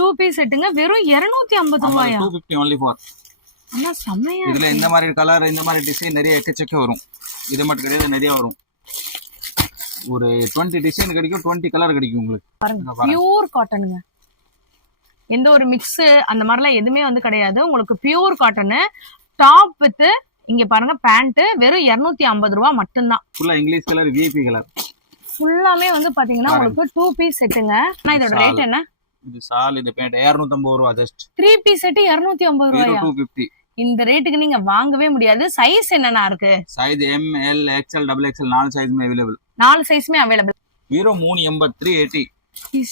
2 piece செட்டுங்க வெறும் 250 ரூபாயா? 250 only for. அண்ணா செமையா இதுல இந்த மாதிரி கலர் இந்த மாதிரி டிசைன் நிறைய எக்கச்சக்க வரும். இது மட்டும் கிடையாது நிறைய வரும். ஒரு 20 டிசைன் கிடைக்கும் 20 கலர் கிடைக்கும் உங்களுக்கு. பாருங்க பியூர் காட்டனுங்க. எந்த ஒரு மிக்ஸ் அந்த மாதிரிலாம் எதுவுமே வந்து கிடையாது. உங்களுக்கு பியூர் காட்டனு டாப் வித் இங்க பாருங்க பேண்ட் வெறும் 250 ரூபாய் மட்டும்தான். ஃபுல்லா இங்கிலீஷ் கலர் விஐபி கலர். ஃபுல்லாமே வந்து பாத்தீங்கன்னா உங்களுக்கு 2 பீஸ் செட்டுங்க. ஆனா இதோட ரேட் என்ன? இது சால் இது பேண்ட் 250 ரூபாய் ஜஸ்ட். 3 பீஸ் செட் 250 ரூபாயா? 250. இந்த ரேட்டுக்கு நீங்க வாங்கவே முடியாது. சைஸ் என்னன்னா இருக்கு? Size M L XL double XL 4 சைஸ்மே அவேilable. 4 சைஸ்மே அவேilable. வெறும் 383.80.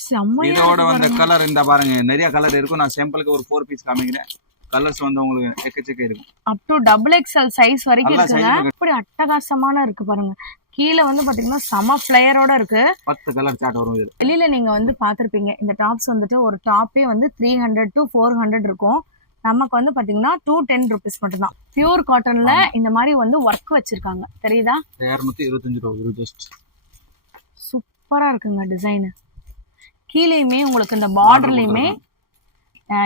செம்மையா இதோட வந்து கலர் இந்த பாருங்க நிறைய கலர் இருக்கும். நான் சாம்பிளுக்கு ஒரு 4 பீஸ் காமிக்கிறேன். கலர்ஸ் வந்து உங்களுக்கு எக்கச்சக்க இருக்கும். Up to double XL size வரைக்கும் இருக்குங்க. இப்படி அட்டகாசமான இருக்கு பாருங்க. கீழ வந்து பாத்தீங்கன்னா சம ஃப்ளையரோட இருக்கு. 10 கலர் சார்ட் வரும் இதுல. வெளியில நீங்க வந்து பாத்திருப்பீங்க இந்த டாப்ஸ் வந்துட்டு ஒரு டாப்பே வந்து 300 to 400 இருக்கும். நமக்கு வந்து பாத்தீங்கன்னா 210 rupees மட்டும் தான். பியூர் காட்டன்ல இந்த மாதிரி வந்து ஒர்க் வச்சிருக்காங்க தெரியுதா? 225 ரூபாய் ஜஸ்ட். சூப்பரா இருக்குங்க டிசைன். கீழேயுமே உங்களுக்கு இந்த பார்டர்லயுமே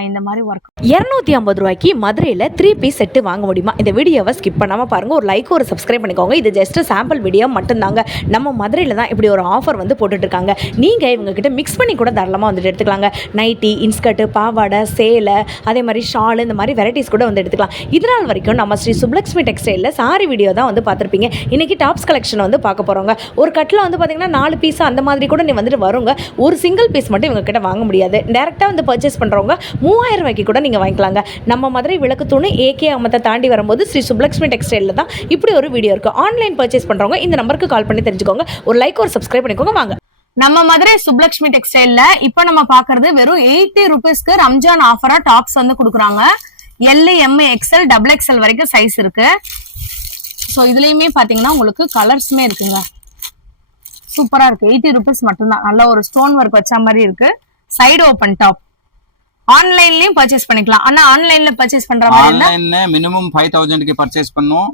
இந்த மாதிரி ஒர்க். 250 ரூபாய்க்கு மதுரையில் 3 பீஸ் செட்டு வாங்க முடியுமா? இந்த வீடியோவை ஸ்கிப் பண்ணாமல் பாருங்கள். ஒரு லைக் ஒரு சப்ஸ்கிரைப் பண்ணிக்கோங்க. இது ஜஸ்ட் சாம்பிள் வீடியோ மட்டும்தாங்க. நம்ம மதுரையில் தான் இப்படி ஒரு ஆஃபர் வந்து போட்டுட்ருக்காங்க. நீங்கள் இவங்ககிட்ட மிக்ஸ் பண்ணி கூட தாராளமாக வந்துட்டு எடுத்துக்கலாங்க. நைட்டி இன்ஸ்கர்ட்டு பாவாடை சேலை அதே மாதிரி ஷால் இந்த மாதிரி வெரைட்டிஸ் கூட வந்து எடுத்துக்கலாம். இதனால் வரைக்கும் நம்ம ஸ்ரீ சுப்லக்ஷ்மி டெக்ஸ்டைலில் சாரி வீடியோ தான் வந்து பார்த்துருப்பீங்க. இன்றைக்கி டாப்ஸ் கலெக்ஷன் வந்து பார்க்க போகிறோங்க. ஒரு கட்டில் வந்து பார்த்திங்கன்னா 4 பீஸ் அந்த மாதிரி கூட நீ வந்துட்டு வருங்க. ஒரு சிங்கிள் பீஸ் மட்டும் இவங்ககிட்ட வாங்க முடியாது. டேரெக்டாக வந்து பர்ச்சேஸ் பண்ணுறவங்க 3000 ரூபாய்க்கு கூட நீங்கள் வாங்கிக்கலாங்க. நம்ம மதுரை விளக்கு தூணு ஏகே அம்மத்தை தாண்டி வரும்போது ஸ்ரீ சுப்லக்ஷ்மி டெக்ஸ்டைலில் தான் இப்படி ஒரு வீடியோ இருக்குது. ஆன்லைன் பர்ச்சேஸ் பண்ணுறவங்க இந்த நம்பருக்கு கால் பண்ணி தெரிஞ்சுக்கோங்க. ஒரு லைக் ஒரு சப்ஸ்கிரைப் பண்ணிக்கோங்க. வாங்க. நம்ம மதுரை சுப்லக்ஷ்மி டெக்ஸ்டைல்ல இப்ப நம்ம பாக்குறது வெறும் 80 ரூபீஸ்க்கு ரம்ஜான் ஆஃபரா டாப்ஸ் வந்து கொடுக்குறாங்க. L M XL double XL வரைக்கும் சைஸ் இருக்கு. ஸோ இதுலயுமே பாத்தீங்கன்னா உங்களுக்கு கலர்ஸ்மே இருக்குங்க. சூப்பரா இருக்கு. 80 ரூபீஸ் மட்டும்தான். நல்ல ஒரு ஸ்டோன் ஒர்க் வச்ச மாதிரி இருக்கு. Side open top. ஆன்லைன்லயும் பர்ச்சேஸ் பண்ணிக்கலாம். ஆனா ஆன்லைன்ல பர்ச்சேஸ் பண்ற மாதிரி இருந்தா ஆன்லைன்ல மினிமம் 5000 க்கு பர்ச்சேஸ் பண்ணும்.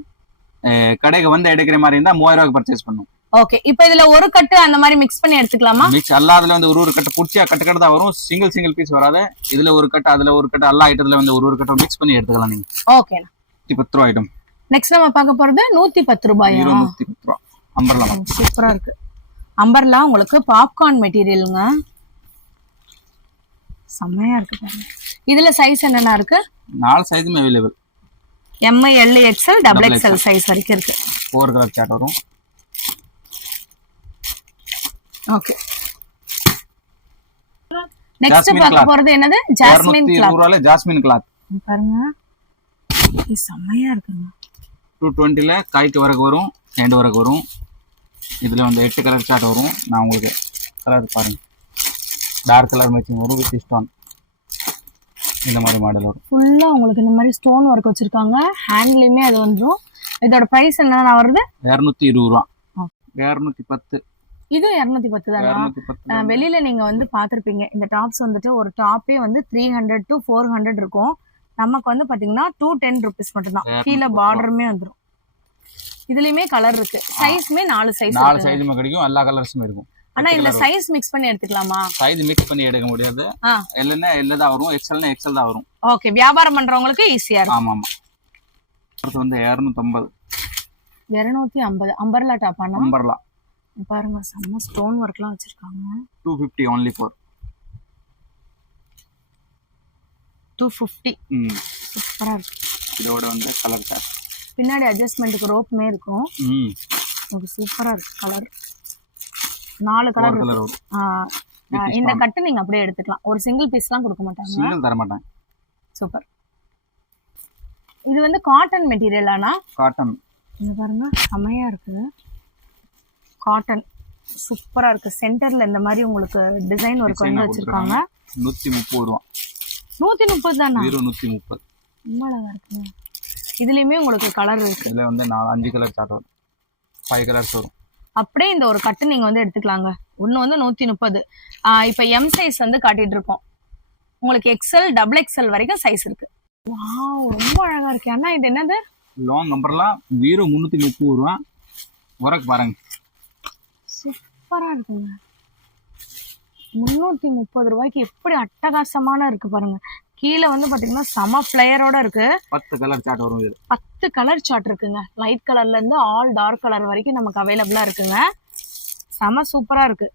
கடைக்கு வந்து எடுக்கிற மாதிரி இருந்தா 3000 ரூபாய்க்கு பர்ச்சேஸ் பண்ணும். ஓகே. இப்போ இதுல ஒரு கட்டு அந்த மாதிரி மிக்ஸ் பண்ணி எடுத்துக்கலாமா? மிக்ஸ் அல்லாதல வந்து ஒரு கட்டு புடிச்சா கட்டு தான் வரும். சிங்கிள் பீஸ் வராது. இதுல ஒரு கட்டு அதுல ஒரு கட்டு எல்லா ஐட்டத்துல வந்து ஒரு கட்டு மிக்ஸ் பண்ணி எடுத்துக்கலாம் நீங்க. ஓகே. 110 ரூபாய் ஐட்டம். நெக்ஸ்ட் நம்ம பார்க்க போறது 110 ரூபாயா? 110 ரூபாய். அம்பர்லா சூப்பரா இருக்கு. அம்பர்லா உங்களுக்கு பாப்கார்ன் மெட்டீரியலுங்க. செம்மையா இருக்கு பாருங்க. இதுல சைஸ் என்னென்ன இருக்கு? 4 சைஸ்மே available. M L XL double XL size வரைக்கும் இருக்கு. 4 கலர் சார்ட் வரும். ஓகே. நெக்ஸ்ட் பார்க்க போறது என்னது? Jasmine cloth. 220 ரூபாயில ஜாஸ்மின் கிளாத். பாருங்க. இது செம்மையா இருக்குங்க. 220ல கைக்கு வரைக்கும் வரும், ஹேண்ட் வரைக்கும் வரும். இதுல வந்து 8 கலர் சார்ட் வரும். நான் உங்களுக்கு கலர் பாருங்க. டார்க் கலர் மேட்சிங் வரும் வித் ஸ்டோன். இந்த மாதிரி மாடல் வரும். ஃபுல்லா உங்களுக்கு இந்த மாதிரி ஸ்டோன் வர்க் வச்சிருக்காங்க. ஹேண்ட்லயுமே அது வந்துரும். இதோட பிரைஸ் என்னன்னா வருது? 220 ரூபாய். 210. இது 210 தானா? வெளியில நீங்க வந்து பாத்திருப்பீங்க. இந்த டாப்ஸ் வந்துட்டு ஒரு டாப்பே வந்து 300 to 400 இருக்கும். நமக்கு வந்து பாத்தீங்கன்னா 210 ரூபீஸ் மட்டும் தான். கீழே பார்டருமே வந்துரும். இதுலயுமே கலர் இருக்கு. சைஸ்மே 4 சைஸ். 4 சைஸ்மே கிடைக்கும். எல்லா கலர்ஸுமே இருக்கும். ஆனா இந்த சைஸ் மிக்ஸ் பண்ணி எடுத்துக்கலாமா? சைஸ் மிக்ஸ் பண்ணி எடுக்க முடியாது. எல்னா எல்ல தான் வரும், எக்ஸ்எல்னா எக்ஸ்எல் தான் வரும். ஓகே. வியாபாரம் பண்றவங்களுக்கு ஈஸியா இருக்கும். ஆமா ஆமா. அடுத்து வந்து 250. 250 அம்பர்லா டாப் ஆனா? அம்பர்லா. பாருங்க செம்ம ஸ்டோன் வர்க்லாம் வச்சிருக்காங்க. 250 only for. 250. சூப்பரா இருக்கு. இதோட வந்து கலர் சார்ட். பின்னாடி அட்ஜஸ்ட்மென்ட்க்கு ரோப்மே இருக்கும். சூப்பரா இருக்கு கலர். 4 கலர் வரும். இந்த கட்டு நீங்க அப்படியே எடுத்துக்கலாம். ஒரு சிங்கிள் பீஸ்லாம் கொடுக்க மாட்டாங்க. சிங்கிள் தர மாட்டாங்க. சூப்பர். இது வந்து காட்டன் மெட்டீரியல் ஆனா? காட்டன். இங்க பாருங்க செமையா இருக்கு. காட்டன் சூப்பரா இருக்கு. சென்டர்ல இந்த மாதிரி உங்களுக்கு டிசைன் ஒர்க் வந்து வச்சிருக்காங்க. 130 ரூபாய். 130 தானா? 130. ரொம்ப அழகா இருக்கு. இதுலயுமே உங்களுக்கு கலர் இருக்கு. இதுல வந்து 5 கலர் சார்ட் வரும். 5 கலர்ஸ் வரும். அப்படியே இந்த ஒரு கட்டு நீங்க வந்து எடுத்துக்கலாங்க. ஒன்னு வந்து 130. இப்ப எம் சைஸ் வந்து காட்டிட்டு இருக்கோம். உங்களுக்கு எக்ஸ்எல் டபுள் எக்ஸ்எல் வரைக்கும் சைஸ் இருக்கு. வாவ் ரொம்ப அழகா இருக்கு. அண்ணா இது என்னது? லாங் நம்பர்லாம் 330 ரூபாய். ஒர்க் பாருங்க. சூப்பரா இருக்குங்க. 330 ரூபாய்க்கு எப்படி அட்டகாசமான இருக்கு பாருங்க. கீழே வந்து பாத்தீங்கன்னா செம ஃபிளேயரோட இருக்கு. 10 கலர் சார்ட் வரும் இதுல. 10 கலர் சார்ட் இருக்குங்க. லைட் கலர்ல இருந்து ஆல் டார்க் கலர் வரைக்கும் நமக்கு அவைலபிளா இருக்குங்க. செம சூப்பரா இருக்கு.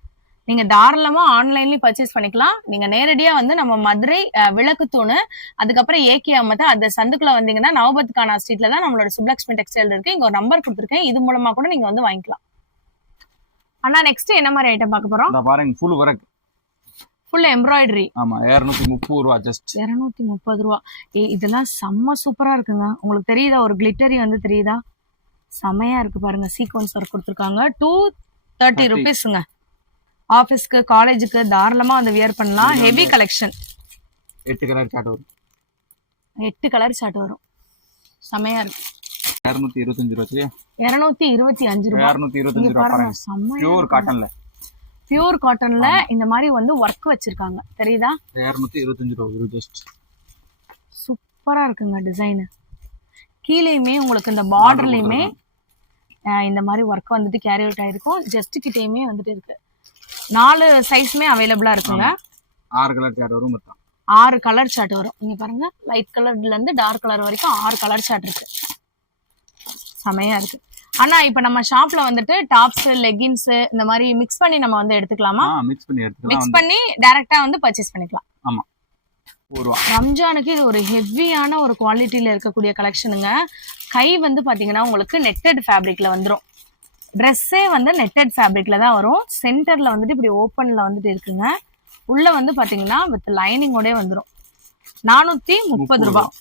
நீங்க தாராளமா ஆன்லைன்லயும் பர்ச்சேஸ் பண்ணிக்கலாம். நீங்க நேரடியா வந்து நம்ம மதுரை விளக்கு தூணு, அதுக்கப்புறம் ஏகே அம்மதா அந்த சந்துக்குள்ள வந்தீங்கன்னா நவபத் கானா ஸ்ட்ரீட்ல தான் நம்மளோட சுப்லக்ஷ்மி டெக்ஸ்டைல் இருக்கு. இங்க ஒரு நம்பர் கொடுத்துருக்கேன். இது மூலமா கூட நீங்க வந்து வாங்கிக்கலாம். ஆனா நெக்ஸ்ட் என்ன மாதிரி ஐட்டம் பார்க்க போறோம்? பாருங்க ஃபுல் ஒர்க், ஃபுல் எம்ப்ராய்டரி. ஆமா 230 ரூபா ஜஸ்ட். 230 ரூபா. இதெல்லாம் செம்ம சூப்பரா இருக்குங்க. உங்களுக்கு தெரியுதா ஒரு கிளிட்டரி வந்து தெரியுதா? செமையா இருக்கு பாருங்க. சீக்வன்ஸ் ஒர்க் கொடுத்துருக்காங்க. 230 ருபீஸ்ங்க. ஆபீஸ்க்கு காலேஜுக்கு தாராளமா வந்து வியர் பண்ணலாம். Heavy collection. 8 கலர் சார்ட் வரும். 8 கலர் சார்ட் வரும். செமையா இருக்கு. 225 ரூபா. 225 ரூபா. 225 ரூபா பாருங்க. பியூர் காட்டன்ல. பியூர் காட்டன்ல இந்த மாதிரி வந்து ஒர்க் வச்சிருக்காங்க. தெரியுதா? 225 ரூபா ஜஸ்ட். சூப்பரா இருக்குங்க டிசைன். கீழேயுமே உங்களுக்கு இந்த பார்டர்லயுமே இந்த மாதிரி ஒர்க் வந்துட்டு கேரி அவுட் ஆயிருக்கும். ஜஸ்ட் கிட்டேயுமே வந்துட்டு இருக்கு. 4 சைஸ்மே அவைலபிளா இருக்குங்க. 6 கலர் சார்ட் வரும். மொத்தம் 6 கலர் சார்ட் வரும். இங்க பாருங்க லைட் கலர்ல இருந்து டார்க் கலர் வரைக்கும் 6 கலர் சார்ட் இருக்கு. செமையா இருக்கு. ஆனா இப்ப நம்ம ஷாப்ல வந்துட்டு டாப்ஸ், லெகின்ஸ் இந்த மாதிரி மிக்ஸ் பண்ணி நம்ம வந்து எடுத்துக்கலாமா? மிக்ஸ் பண்ணி எடுத்துக்கலாம். மிக்ஸ் பண்ணி டைரக்டா வந்து பர்ச்சேஸ் பண்ணிக்கலாம். ஆமா. ரம்ஜானுக்கு இது ஒரு ஹெவியான ஒரு குவாலிட்டியில இருக்கக்கூடிய கலெக்ஷனுங்க. கை வந்து பாத்தீங்கன்னா உங்களுக்கு நெட்டட் ஃபேப்ரிக்ல வந்துடும். ட்ரெஸ்ஸே வந்து நெட்டட் ஃபேப்ரிக்ல தான் வரும். சென்டர்ல வந்துட்டு இப்படி ஓப்பன்ல வந்துட்டு இருக்குங்க. உள்ள வந்து பாத்தீங்கன்னா வித் லைனிங்கோட வந்துடும். 430 ரூபாய்.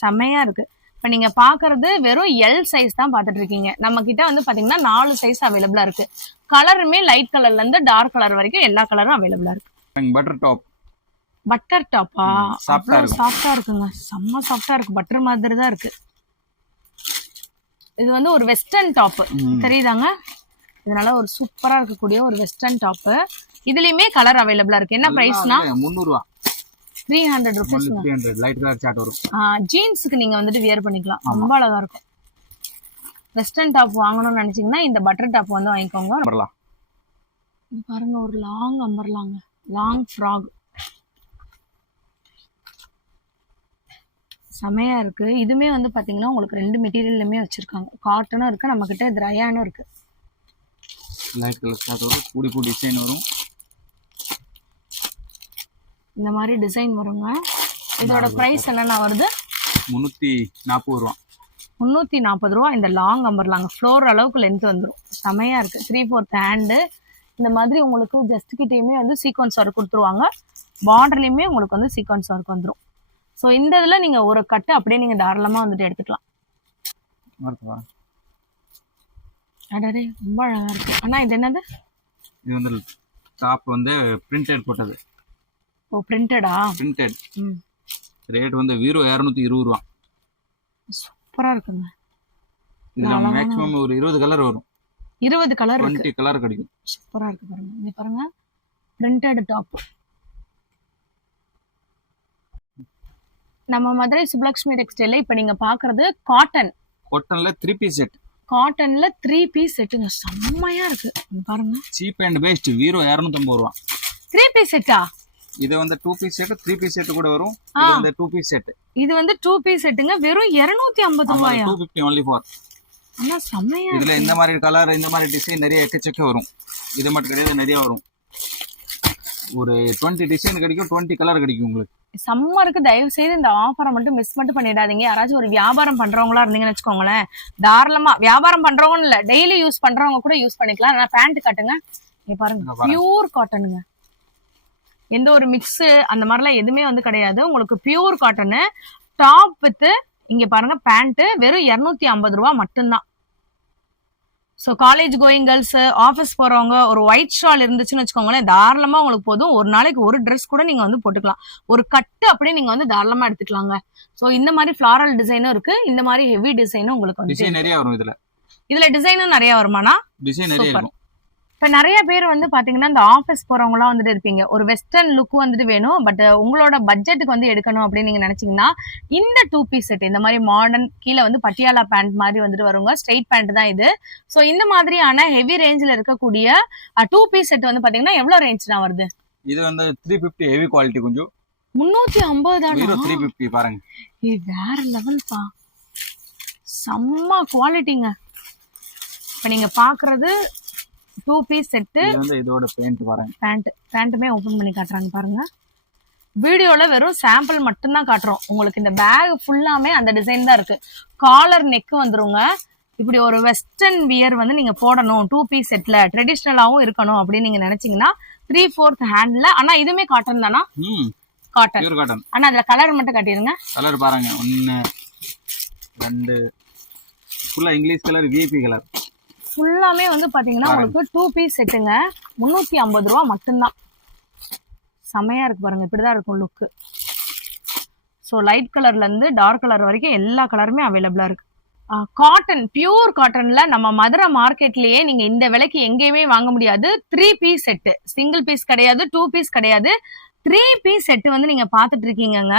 செமையா இருக்கு. இப்ப நீங்க பாக்குறது வெறும் எல் சைஸ் தான் பாத்துட்டு இருக்கீங்க. நம்ம கிட்ட வந்து பாத்தீங்கன்னா 4 சைஸ் அவைலபிளா இருக்கு. கலருமே லைட் கலர்ல இருந்து டார்க் கலர் வரைக்கும் எல்லா கலரும் அவைலபிளா இருக்கு. Butter top. பட்டர் டாப்பா? சாஃப்டா இருக்குங்க. செம்ம சாஃப்டா இருக்கு. பட்டர் மாதிரி தான் இருக்கு. இது வந்து ஒரு வெஸ்டர்ன் டாப். தெரியுதாங்க? இதனால ஒரு சூப்பரா இருக்கக்கூடிய ஒரு வெஸ்டர்ன் டாப். இதுலயுமே கலர் அவைலபிளா இருக்கு. என்ன பிரைஸ்னா 300 ரூபா. 300 ருபீஸ். 300 லைட் கலர் சார்ட் வரும். ஜீன்ஸ்க்கு நீங்க வந்துட்டு வியர் பண்ணிக்கலாம். ரொம்ப அழகா இருக்கும். வெஸ்டர்ன் டாப் வாங்கணும்னு நினைச்சீங்கன்னா இந்த பட்டர் டாப் வந்து வாங்கிக்கோங்க. பாருங்க ஒரு லாங் அம்பர்லாங்க. Long frock. செமையா இருக்கு. இதுமே வந்து பாத்தீங்கன்னா உங்களுக்கு 2 மெட்டீரியல்லுமே வச்சிருக்காங்க. காட்டனும் இருக்கு, நம்ம கிட்ட ரயானும் இருக்கு. லைட் கலர் சார்ட் வரும். கூடி டிசைன் வரும். இந்த மாதிரி டிசைன் வருங்க. இதோட பிரைஸ் என்னன்னா வருது? 340 ரூபா. 340 ரூபா. இந்த லாங் அம்பர்லாங்க. ஃப்ளோர் அளவுக்கு லென்த் வந்துடும். செமையா இருக்கு. 3/4 ஹேண்டு. இந்த மாதிரி உங்களுக்கு ஜஸ்ட் கிட்டேயுமே வந்து சீக்வன்ஸ் ஒர்க் கொடுத்துருவாங்க. பார்டர்லயுமே உங்களுக்கு வந்து சீக்வன்ஸ் ஒர்க் வந்துடும். ஸோ இந்த இதில் நீங்கள் ஒரு கட்டு அப்படியே நீங்கள் தாராளமாக வந்துட்டு எடுத்துக்கலாம். அடடே ரொம்ப அழகாக இருக்கு. ஆனால் இது என்னது? இது வந்து டாப் வந்து பிரிண்டட் போட்டது. ஓ பிரிண்டடா? பிரிண்டட். ரேட் வந்து வெறும் 220 ரூபா. சூப்பராக இருக்குங்க. இதில் மேக்ஸிமம் ஒரு 20 கலர் வரும். 20 கலர் 20 கலர் கிடைக்கும். சூப்பராக இருக்கு பாருங்க. இங்கே பாருங்க பிரிண்டட் டாப். நம்ம மதுரை சுப்லக்ஷ்மி டெக்ஸ்டைல்ல இப்ப நீங்க பாக்குறது காட்டன்ல 3 பீஸ் செட். காட்டன்ல 3 பீஸ் செட்டுங்க. செம்மையா இருக்கு பாருங்க. Cheap and best. வெறும் 250 ரூபா. 3 பீஸ் செட்டா? இது வந்து 2 பீஸ் செட், 3 பீஸ் செட் கூட வரும். இது வந்து 2 பீஸ் செட். இது வந்து 2 பீஸ் செட்டுங்க. வெறும் 250 ரூபாயா? 250 only for. அண்ணா செம்மையா. இதுல இந்த மாதிரி கலர், இந்த மாதிரி டிசைன் நிறைய எக்கச்சக்க வரும். இது மட்டும் கிடையாது, நிறைய வரும். ஒரு 20 டிசைன் கிடைக்கும், 20 கலர் கிடைக்கும் உங்களுக்கு. சம்மருக்கு தயவு செய்து இந்த ஆஃபரை மட்டும் மிஸ் மட்டும் பண்ணிடாதீங்க. யாராச்சும் ஒரு வியாபாரம் பண்றவங்களா இருந்தீங்கன்னு வச்சுக்கோங்களேன், தாராளமா வியாபாரம் பண்றவங்க இல்ல, டெய்லி யூஸ் பண்றவங்க கூட யூஸ் பண்ணிக்கலாம். ஆனா பேண்ட் காட்டுங்க. இங்க பாருங்க பியூர் காட்டனுங்க. எந்த ஒரு மிக்ஸ் அந்த மாதிரிலாம் எதுவுமே வந்து கிடையாது. உங்களுக்கு பியூர் காட்டனு. டாப் வித் இங்க பாருங்க பேண்ட் வெறும் 250 ரூபா மட்டும்தான். So college going girls, office போறவங்க ஒரு ஒயிட் ஷால் இருந்துச்சுன்னு வச்சுக்கோங்களேன், தாராளமா உங்களுக்கு போதும். ஒரு நாளைக்கு ஒரு ட்ரெஸ் கூட நீங்க வந்து போட்டுக்கலாம். ஒரு கட்டு அப்படியே நீங்க வந்து தாராளமா எடுத்துக்கலாங்க. ஸோ இந்த மாதிரி ஃபிளாரல் டிசைனும் இருக்கு, இந்த மாதிரி ஹெவி டிசைனும் உங்களுக்கு வந்து நிறைய வரும். இதுல டிசைனும் நிறைய வருமானா? டிசைன் நிறைய இருக்கும். இப்ப நிறைய பேர் வந்து பாத்தீங்கன்னா இந்த ஆஃபீஸ் போறவங்க எல்லாம் வந்துட்டு இருப்பீங்க, ஒரு வெஸ்டர்ன் லுக் வந்துட்டு வேணும், பட் உங்களோட பட்ஜெட்டுக்கு வந்து எடுக்கணும் அப்படின்னு நீங்க நினைச்சீங்கன்னா இந்த 2 பீஸ் செட், இந்த மாதிரி மாடர்ன் கீழே வந்து பட்டியாலா பேண்ட் மாதிரி வந்துட்டு வருங்க. ஸ்ட்ரெயிட் பேண்ட் தான் இது. ஸோ இந்த மாதிரியான ஹெவி ரேஞ்சில் இருக்கக்கூடிய 2 பீஸ் செட் வந்து பாத்தீங்கன்னா எவ்வளவு ரேஞ்ச் தான் வருது? இது வந்து 350 ஹெவி குவாலிட்டி கொஞ்சம் 350 தானா? ஹீரோ 350 பாருங்க. இது வேற லெவல் பா, செம்ம குவாலிட்டிங்க. இப்ப நீங்க பாக்குறது 2 பீஸ் செட்டு. இது வந்து இதோட பேண்ட் பாருங்க. பேண்ட்டுமே ஓபன் பண்ணி காட்டுறாங்க பாருங்க. வீடியோல வெறும் சாம்பிள் மட்டும்தான் காட்டுறோம். உங்களுக்கு இந்த பேக் ஃபுல்லாமே அந்த டிசைன் தான் இருக்கு. காலர் நெக் வந்துருங்க. இப்படி ஒரு வெஸ்டர்ன் வியர் வந்து நீங்க போடணும் 2 பீஸ் செட்ல, ட்ரெடிஷ்னலாவும் இருக்கணும் அப்படின்னு நீங்க நினைச்சீங்கன்னா 3/4 ஹேண்ட்ல. ஆனா இதுமே காட்டன் தானா? Cotton, pure cotton. ஆனா அதுல கலர் மட்டும் காட்டிருங்க. கலர் பாருங்க, 1 2 ஃபுல்லா இங்கிலீஷ் கலர், விஐபி கலர். ஃபுல்லாமே வந்து பாத்தீங்கன்னா உங்களுக்கு 2 பீஸ் செட்டுங்க. 350 ரூபா மட்டும்தான். செமையா இருக்கு பாருங்க, இப்படிதான் இருக்கும் லுக்கு. ஸோ லைட் கலர்ல இருந்து டார்க் கலர் வரைக்கும் எல்லா கலருமே அவைலபிளா இருக்கு. காட்டன், பியூர் காட்டன்ல நம்ம மதுரை மார்க்கெட்லயே நீங்க இந்த விலைக்கு எங்கேயுமே வாங்க முடியாது. 3 பீஸ் செட்டு, சிங்கிள் பீஸ் கிடையாது, 2 பீஸ் கிடையாது, 3 பீஸ் செட்டு வந்து நீங்க பாத்துட்டு இருக்கீங்க.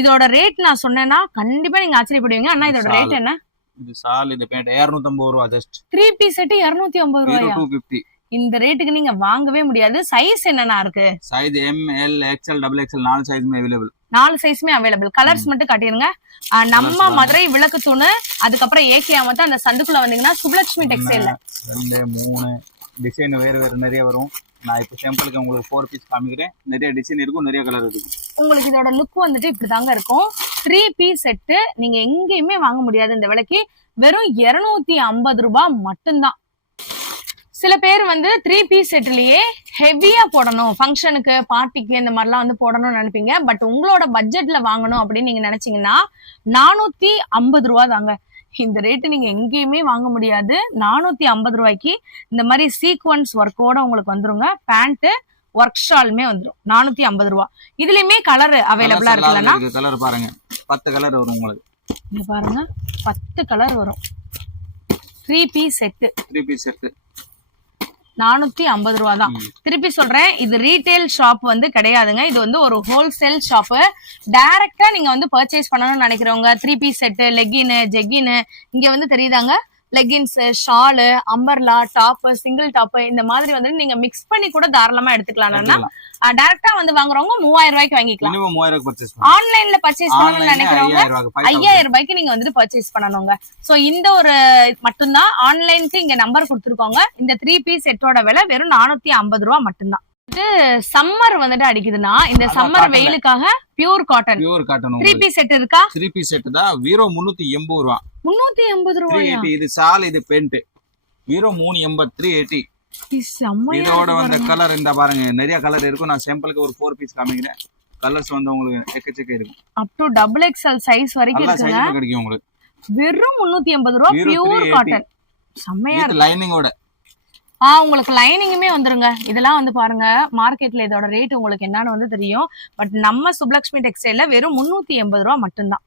இதோட ரேட் நான் சொன்னேன்னா கண்டிப்பா நீங்க ஆச்சரியப்படுவீங்க. அண்ணா இதோட ரேட் என்ன? இது சால், இது பேண்ட் 250 ரூபா ஜஸ்ட். 3 பீஸ் செட்டு 250 ரூபாயா? 250. இந்த ரேட்டுக்கு நீங்க வாங்கவே முடியாது. சைஸ் என்னன்னா இருக்கு? Size M, L, XL, XXL 4 சைஸ்மே அவைலபிள். 4 சைஸ்மே அவைலபிள். கலர்ஸ் மட்டும் காட்டிருங்க. நம்ம மதுரை விளக்கு தூணு, அதுக்கப்புறம் ஏகேமத்து அந்த சந்துக்குள்ள வந்தீங்கன்னா சுப்லட்சுமி டெக்ஸ்டைல்ல 2 3 டிசைன் வேற நிறைய வரும். நான் இப்போ சாம்பிளுக்கு உங்களுக்கு 4 பீஸ் காமிக்கிறேன். நிறைய டிசைன் இருக்கும், நிறைய கலர் இருக்கும். உங்களுக்கு இதோட லுக் வந்துட்டு இப்படிதாங்க இருக்கும். 3 பீஸ் செட்டு நீங்க எங்கேயுமே வாங்க முடியாது இந்த விலைக்கு. வெறும் 250 ரூபாய் மட்டும்தான். சில பேர் வந்து 3 பீஸ் செட்லயே ஹெவியா போடணும், ஃபங்க்ஷனுக்கு, பார்ட்டிக்கு இந்த மாதிரிலாம் வந்து போடணும்னு நினைப்பீங்க. பட் உங்களோட பட்ஜெட்ல வாங்கணும் அப்படின்னு நீங்க நினைச்சீங்கன்னா 450 ரூபா தாங்க. இந்த ரேட்டு நீங்க எங்கேயுமே வாங்க முடியாது. 450 ரூபாய்க்கு இந்த மாதிரி சீக்வன்ஸ் ஒர்க்கோட உங்களுக்கு வந்துருங்க. பேண்ட், ஒர்க் ஷாலுமே வந்துடும். 450 ரூபா. இதுலயுமே கலர் அவைலபிளா இருக்குல்லனா? கலர் பாருங்க, 10 கலர் வரும் உங்களுக்கு. இங்க பாருங்க, 10 கலர் வரும். 3 பீஸ் செட்டு, 3 பீஸ் செட்டு 450 ரூபா தான். திருப்பி சொல்றேன், இது ரீட்டைல் ஷாப் வந்து கிடையாதுங்க. இது வந்து ஒரு ஹோல்சேல் ஷாப். டைரக்டா நீங்க வந்து பர்ச்சேஸ் பண்ணணும்னு நினைக்கிறவங்க 3 பீஸ் செட்டு, லெகின், ஜெகின், இங்க வந்து தெரியுதாங்க, leggings, shawl, umbrella, top, single top, இந்த மாதிரி வந்து நீங்க மிக்ஸ் பண்ணி கூட தாராளமா எடுத்துக்கலாம். டைரக்டா வந்து வாங்குறவங்க 3000 ரூபாய்க்கு வாங்கிக்கலாம். ஆன்லைன்ல பர்ச்சேஸ் பண்ணணும்னு நினைக்கிறவங்க 5000 ரூபாய்க்கு நீங்க வந்துட்டு பர்ச்சேஸ் பண்ணணுங்க. சோ இந்த ஒரு மட்டும்தான். ஆன்லைனுக்கு இங்க நம்பர் கொடுத்துருக்கோங்க. இந்த 3 பீஸ் செட்டோட விலை வெறும் 450 ரூபா மட்டும்தான். சம்மர் வந்துட்டு அடிக்குதுன்னா இந்த சம்மர் வெயிலுக்காக பியூர் காட்டன் 3 பீஸ் செட் இருக்கா? 3 பீஸ் செட் தான். வீரோ 380 ரூபா. 380 ரூபாயா? இது சால், இது பேண்ட். வீரோ 380, 380. இதோட வந்த கலர் இந்த பாருங்க, நிறைய கலர் இருக்கும். நான் சாம்பிளுக்கு ஒரு 4 பீஸ் காமிக்கிறேன். கலர்ஸ் வந்து உங்களுக்கு எக்கச்சக்க இருக்கும். அப் டு XXL சைஸ் வரைக்கும் இருக்குங்க. கிடைக்கும் உங்களுக்கு. வெறும் 380 ரூபாய் பியூர் காட்டன். செமையா இருக்கு. லைனிங்கோட. உங்களுக்கு லைனிங்குமே வந்துருங்க. இதெல்லாம் வந்து பாருங்க, மார்க்கெட்ல இதோட ரேட் உங்களுக்கு என்னன்னு வந்து தெரியும். பட் நம்ம சுப்லக்ஷ்மி டெக்ஸ்டைல்ல வெறும் 380 ரூபாய் மட்டும்தான்.